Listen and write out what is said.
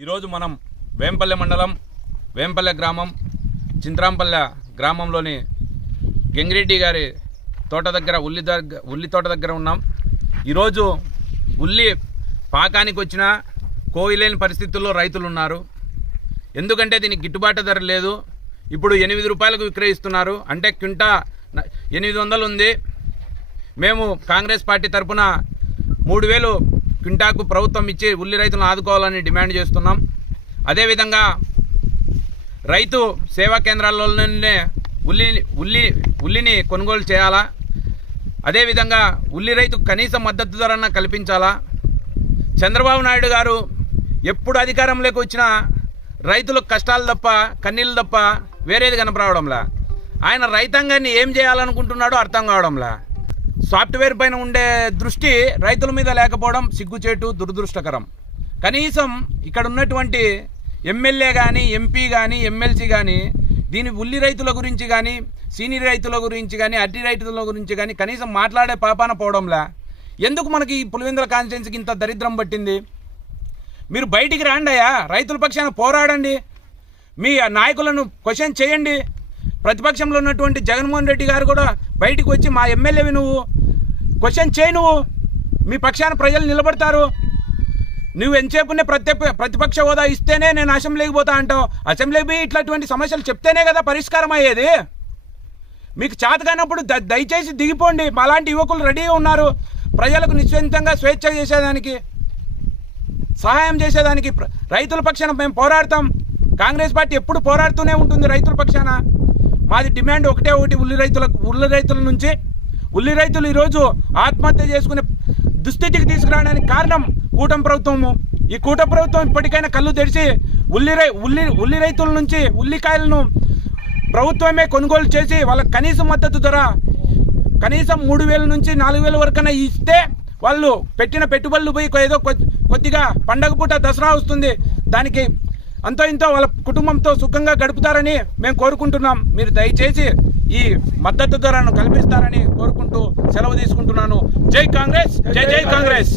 ఈరోజు మనం వేంపల్లె మండలం వేంపల్లె గ్రామం చింత్రాంపల్లె గ్రామంలోని గంగిరెడ్డి గారి తోట దగ్గర ఉల్లి దగ్గర ఉల్లి తోట దగ్గర ఉన్నాం. ఈరోజు ఉల్లి పాకానికి వచ్చిన కోయిలేని పరిస్థితుల్లో రైతులు ఉన్నారు. ఎందుకంటే దీనికి గిట్టుబాటు ధర లేదు. ఇప్పుడు ఎనిమిది రూపాయలకు విక్రయిస్తున్నారు. అంటే క్వింటా ఎనిమిది వందలు ఉంది. మేము కాంగ్రెస్ పార్టీ తరపున మూడు వేలు క్వింటాకు ప్రభుత్వం ఇచ్చి ఉల్లి రైతులను ఆదుకోవాలని డిమాండ్ చేస్తున్నాం. అదేవిధంగా రైతు సేవా కేంద్రాల్లోనే ఉల్లి ఉల్లి ఉల్లిని కొనుగోలు చేయాలా? అదేవిధంగా ఉల్లి రైతు కనీస మద్దతు ధరన కల్పించాలా? చంద్రబాబు నాయుడు గారు ఎప్పుడు అధికారంలోకి వచ్చినా రైతులకు కష్టాలు తప్ప కన్నీళ్ళు తప్ప వేరేది కనపరావడంలా ఆయన రైతాంగాన్ని ఏం చేయాలనుకుంటున్నాడో అర్థం కావడంలా? సాఫ్ట్వేర్ పైన ఉండే దృష్టి రైతుల మీద లేకపోవడం సిగ్గుచేటు దురదృష్టకరం. కనీసం ఇక్కడ ఉన్నటువంటి ఎమ్మెల్యే కానీ ఎంపీ కానీ ఎమ్మెల్సీ కానీ దీని ఉల్లి రైతుల గురించి కానీ సీనియర్ రైతుల గురించి కానీ అడ్డి రైతుల గురించి కానీ కనీసం మాట్లాడే పాపాన పోవడంలా? ఎందుకు మనకి ఈ పులివెందుల కాన్స్టిట్యున్సీకి ఇంత దరిద్రం పట్టింది? మీరు బయటికి రాండయా రైతుల పక్షాన పోరాడండి. మీ నాయకులను క్వశ్చన్ చేయండి. ప్రతిపక్షంలో ఉన్నటువంటి జగన్మోహన్ రెడ్డి గారు కూడా బయటకు వచ్చి మా ఎమ్మెల్యేవి నువ్వు క్వశ్చన్ చేయి నువ్వు మీ పక్షాన ప్రజలు నిలబడతారు. నువ్వు ఎంతసేపునే ప్రతి ప్రతిపక్ష హోదా ఇస్తేనే నేను అసెంబ్లీకి పోతా అంటావు. అసెంబ్లీకి ఇట్లాంటి సమస్యలు చెప్తేనే కదా పరిష్కారం అయ్యేది. మీకు చేతకానప్పుడు ద- దయచేసి దిగిపోండి. మాలాంటి యువకులు రెడీగా ఉన్నారు. ప్రజలకు నిశ్చింతంగా స్వేచ్ఛ చేసేదానికి సహాయం చేసేదానికి రైతుల పక్షాన మేము పోరాడతాం. కాంగ్రెస్ పార్టీ ఎప్పుడు పోరాడుతూనే ఉంటుంది రైతుల పక్షాన. మాది డిమాండ్ ఒకటే ఒకటి ఉల్లి రైతులకు ఉల్లి రైతుల నుంచి. ఉల్లి రైతులు ఈరోజు ఆత్మహత్య చేసుకునే దుస్థితికి తీసుకురావడానికి కారణం కూటమి ప్రభుత్వము. ఈ కూటమి ప్రభుత్వం ఇప్పటికైనా కళ్ళు తెరిచి ఉల్లి రై ఉల్లి ఉల్లి రైతుల నుంచి ఉల్లికాయలను ప్రభుత్వమే కొనుగోలు చేసి వాళ్ళకి కనీస మద్దతు ధర కనీసం మూడు వేల నుంచి నాలుగు వేల వరకైనా ఇస్తే వాళ్ళు పెట్టిన పెట్టుబడులు పోయి ఏదో కొద్దిగా పండగ పూట దసరా వస్తుంది. దానికి అంతో ఇంతో వాళ్ళ కుటుంబంతో సుఖంగా గడుపుతారని మేము కోరుకుంటున్నాం. మీరు దయచేసి ఈ మద్దతు ధరను కల్పిస్తారని కోరుకుంటూ సెలవు తీసుకుంటున్నాను. జై కాంగ్రెస్ జై జై కాంగ్రెస్.